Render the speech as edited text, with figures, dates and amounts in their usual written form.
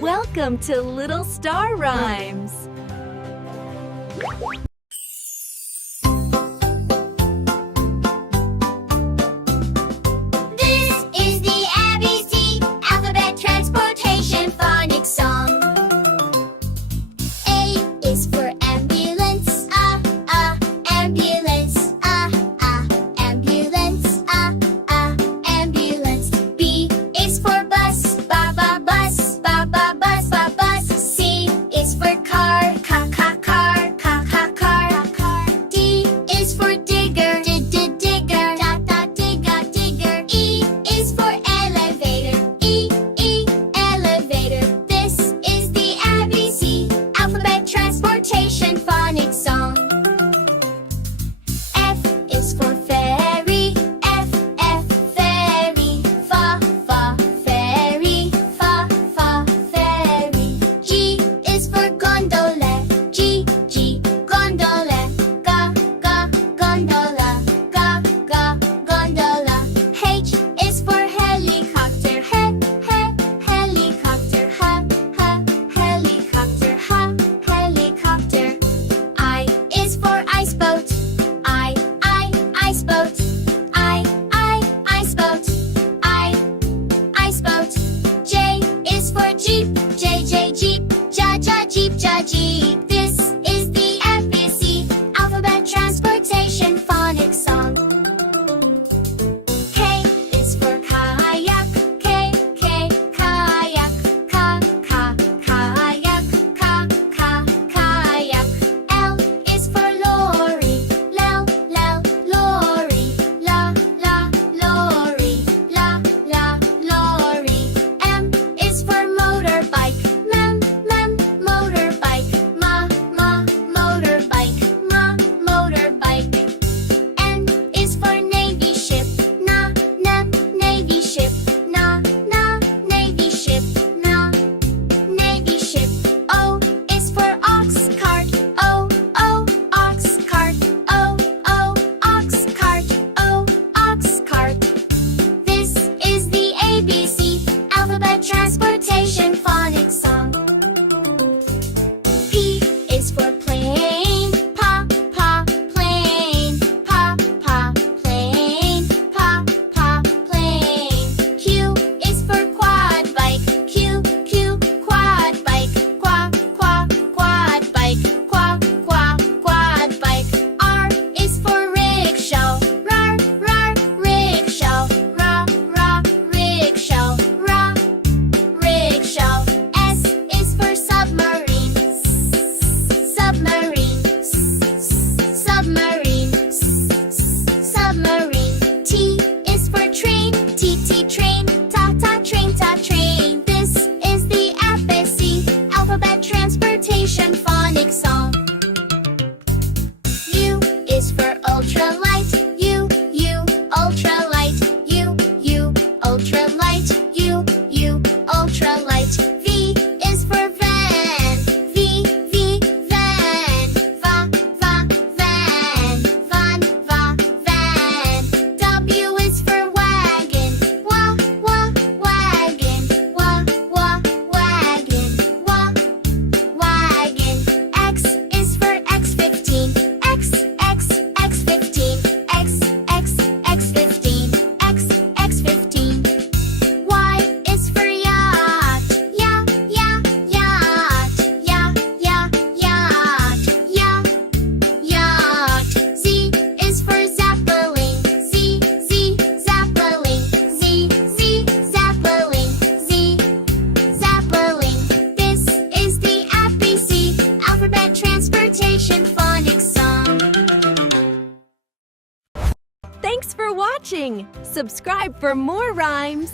Welcome to Little Star Rhymes. This is the ABC Alphabet Transportation Phonics Song. A is for ambulance, ambulance, ambulance, ambulance. B is for bus, bus, bus, bus. C is for car, car. D is for digger, digger, digger. E is for elevator, elevator. This is the ABC Alphabet Transportation Phonics Song. F is for ferry, F, ferry. Ferry, ferry. G is for gondola, G, gondola. Gondola, gondola. H is for helicopter, helicopter, helicopter, helicopter. I is for iceboat, iceboat, iceboat, iceboat. J is for jeep, jeep, jeep. This is the ABC Alphabet Transportation Phonics Song. K is for kayak, kayak, kayak. L is for lorry, lorry, lorry. M is for motorbike, motorbike, motorbike. N is for navy ship, navy ship, navy ship, navy ship. O is for ox cart, ox cart, ox cart, ox cart. This is the ABC Alphabet Transportation Phonics Song. P is for plane, plane, plane. Q is for quad bike, quad bike, quad bike. R is for rickshaw, rickshaw, rickshaw. S is for submarine, submarine. T is for train, train, train. This is the ABC Alphabet Transportation Phonics Song. U is for ultralight, ultralight, ultralight, ultralight. V is for van, van. W is for wagon, wagon. X is for X15, X15. Y is for yacht, yacht. Z is for zeppelin, zeppelin. This is the ABC Alphabet Transportation Phonics Song. Thanks for watching. Subscribe for more rhymes.